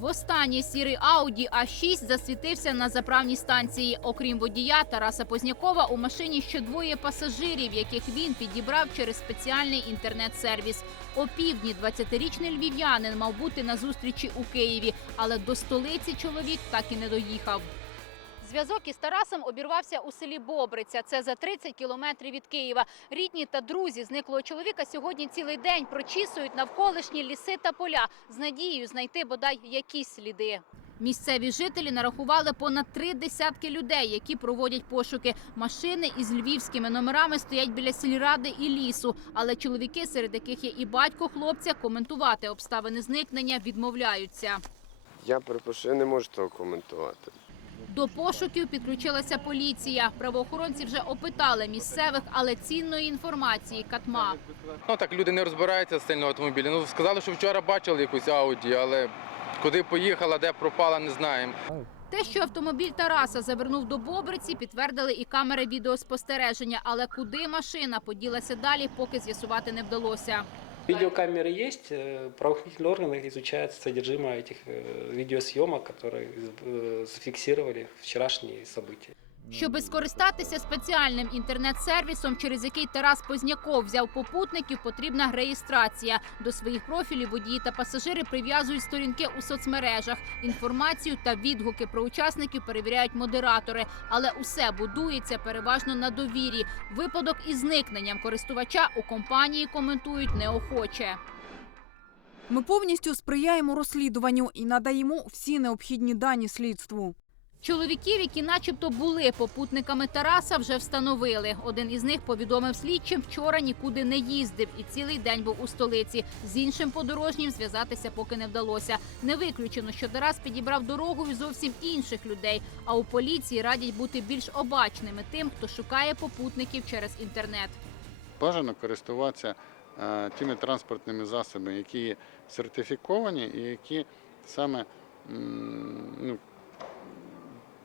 Востаннє сірий Ауді А6 засвітився на заправній станції. Окрім водія Тараса Познякова, у машині ще двоє пасажирів, яких він підібрав через спеціальний інтернет-сервіс. О півдні 20-річний львів'янин мав бути на зустрічі у Києві, але до столиці чоловік так і не доїхав. Зв'язок із Тарасом обірвався у селі Бобриця. Це за 30 кілометрів від Києва. Рідні та друзі зниклого чоловіка сьогодні цілий день прочісують навколишні ліси та поля з надією знайти бодай якісь сліди. Місцеві жителі нарахували понад три десятки людей, які проводять пошуки. Машини із львівськими номерами стоять біля сільради і лісу. Але чоловіки, серед яких є і батько хлопця, коментувати обставини зникнення відмовляються. Я перепрошую, не можу того коментувати. До пошуків підключилася поліція. Правоохоронці вже опитали місцевих, але цінної інформації катма. Ну так люди не розбираються сильно в автомобілі. Ну сказали, що вчора бачили якусь ауді, але куди поїхала, де пропала, не знаємо. Те, що автомобіль Тараса завернув до Бобриці, підтвердили і камери відеоспостереження. Але куди машина поділася далі, поки з'ясувати не вдалося. Видеокамеры есть, э, правоохранительные органы изучают содержимое этих э, видеосъемок, которые э, зафиксировали вчерашние события. Щоби скористатися спеціальним інтернет-сервісом, через який Тарас Позняков взяв попутників, потрібна реєстрація. До своїх профілів водії та пасажири прив'язують сторінки у соцмережах. Інформацію та відгуки про учасників перевіряють модератори. Але усе будується переважно на довірі. Випадок із зникненням користувача у компанії коментують неохоче. Ми повністю сприяємо розслідуванню і надаємо всі необхідні дані слідству. Чоловіків, які начебто були попутниками Тараса, вже встановили. Один із них повідомив слідчим, вчора нікуди не їздив і цілий день був у столиці. З іншим подорожнім зв'язатися поки не вдалося. Не виключено, що Тарас підібрав дорогу і зовсім інших людей. А у поліції радять бути більш обачними тим, хто шукає попутників через інтернет. бажано користуватися е, тими транспортними засобами, які сертифіковані і які саме ну,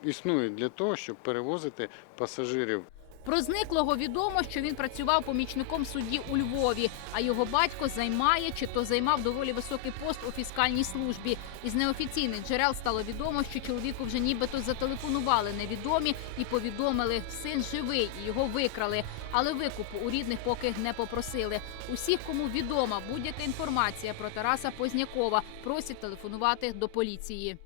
існують для того, щоб перевозити пасажирів Про зниклого відомо, що він працював помічником судді у Львові, а його батько займає чи то займав доволі високий пост у фіскальній службі. Із неофіційних джерел стало відомо, що чоловіку вже нібито зателефонували невідомі і повідомили, син живий і його викрали. Але викупу у рідних поки не попросили. Усіх, кому відома будь-яка інформація про Тараса Познякова, просять телефонувати до поліції.